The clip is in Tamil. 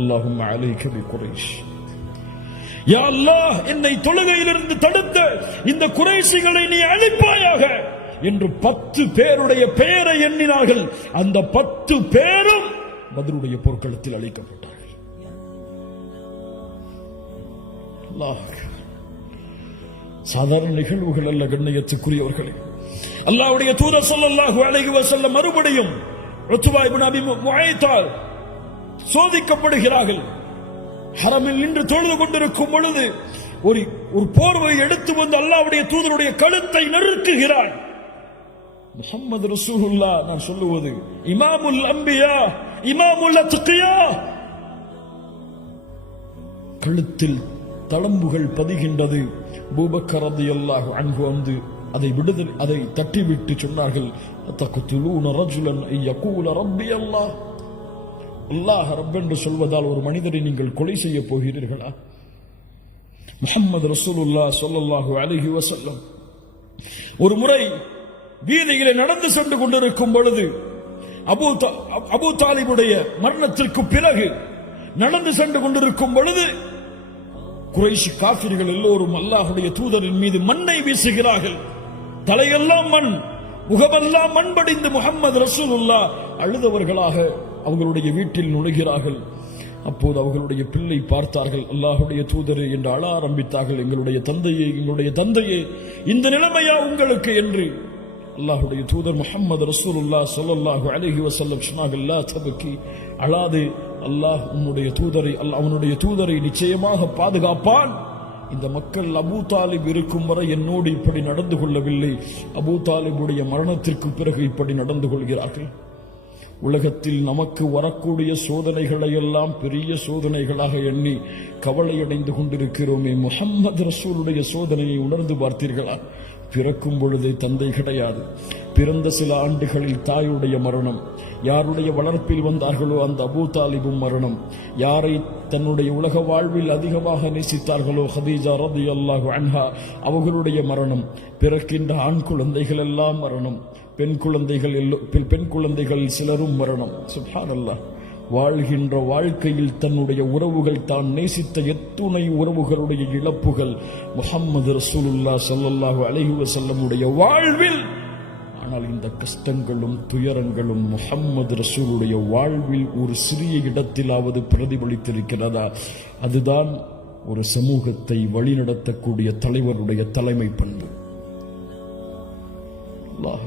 அல்லாஹும்ம அலைக பி குரைஷ். யா அல்லாஹ், என்னை தொழுகையிலிருந்து தடுத்த இந்த குறைஷிகளை நீ அழிப்பாயாக என்று 10 பேருடைய பெயரை எண்ணினார்கள். அந்த 10 பேரும் பத்ருடைய போர்க்களத்தில் அழிக்கப்பட்டார்கள். சாதாரண நிகழ்வுகள் அல்ல கண்ணியத்துக்குரியவர்களே. அல்லாஹ்வுடைய தூதர் ஸல்லல்லாஹு அலைஹி வஸல்லம் மறுபடியும் உத்பா இப்னு அபி முஆய்த்தால் சோதிக்கப்படுகிறார்கள். ஹரமில் நின்று தொழுது கொண்டிருக்கும் பொழுது ஒரு போர்வை எடுத்து வந்து அல்லாஹ்வுடைய தூதருடைய கழுத்தை நெருக்குகிறார். முஹம்மது ரசூலுல்லாஹ், நான் சொல்லுவது இமாமுல் அன்பியா இமாமுல் அத்கியா, கழுத்தில் தளம்புகள் பதிகின்றது. அபூபக்கர் ரலியல்லாஹு அன்ஹு வந்து அதை தட்டிவிட்டு சொன்னார்கள், தக்துலூன ரஜுலன் யகூல ரப்பி அல்லாஹ், அல்லாஹ் ரப் என்று சொல்வதால் ஒரு மனிதரை நீங்கள் கொலை செய்ய போகிறீர்களா? முஹம்மது ரசூலுல்லாஹ் ஸல்லல்லாஹு அலைஹி வஸல்லம் ஒரு முறை வீதியிலே நடந்து சென்று கொண்டிருக்கும் பொழுது அபூ தாலிபுடைய மரணத்திற்கு பிறகு நடந்து சென்று கொண்டிருக்கும் பொழுது குறைஷி காஃபிர்கள் எல்லோரும் அல்லாஹ்வுடைய தூதரின் மீது மண்ணை வீசுகிறார்கள். தலையெல்லாம் மண், முகமெல்லாம் மண் படிந்து முஹம்மது ரசூலுல்லாஹ் அழுதவர்களாக அவர்களுடைய வீட்டில் நுழைகிறார்கள். அப்போது அவர்களுடைய பிள்ளை பார்த்தார்கள். அல்லாஹ்வுடைய தூதரே என்று அழ ஆரம்பித்தார்கள். எங்களுடைய தந்தையே இந்த நிலைமையா உங்களுக்கு என்று. அல்லாஹ்வுடைய தூதர் முஹம்மது ரசூலுல்லாஹ் ஸல்லல்லாஹு அலைஹி வஸல்லம் சொன்னார்கள், லா தபகி, அழாதே, அல்லாஹ் அவனுடைய தூதரை நிச்சயமாக பாதுகாப்பான். இந்த மக்கள் அபூ தாலிப் இருக்கும் வரை என்னோடு இப்படி நடந்து கொள்ளவில்லை, அபூ தாலிபுடைய மரணத்திற்கு பிறகு இப்படி நடந்து கொள்கிறார்கள். உலகத்தில் நமக்கு வரக்கூடிய சோதனைகளை எல்லாம் பெரிய சோதனைகளாக எண்ணி கவலையடைந்து கொண்டிருக்கிறோமே, முஹம்மது ரசூலுடைய சோதனையை உணர்ந்து பார்த்தீர்களா? பிறக்கும் பொழுதே தந்தை கிடையாது, பிறந்த சில ஆண்டுகளில் தாயுடைய மரணம், யாருடைய வளர்ப்பில் வந்தார்களோ அந்த அபூ தாலிபும் மரணம், யாரை தன்னுடைய உலக வாழ்வில் அதிகமாக நேசித்தார்களோ ஹதீஜா ரலியல்லாஹு அன்ஹா அவர்களுடைய மரணம், பிறக்கின்ற ஆண் குழந்தைகள் எல்லாம் மரணம், பெண் குழந்தைகள் சிலரும் மரணம். சுப்ஹானல்லாஹ். வாழ்கின்ற வாழ்க்கையில் தன்னுடைய உறவுகள், தான் நேசித்த எத்துணை உறவுகளுடைய இழப்புகள் முஹம்மது ரசூலுல்லாஹ் ஸல்லல்லாஹு அலைஹி வஸல்லமுடைய வாழ்வில். ஆனால் இந்த கஷ்டங்களும் துயரங்களும் முஹம்மது ரசூலுடைய வாழ்வில் ஒரு சிறிய இடத்திலாவது பிரதிபலித்திருக்கிறதா? அதுதான் ஒரு சமூகத்தை வழிநடத்தக்கூடிய தலைவருடைய தலைமை பண்பு. அல்லாஹ்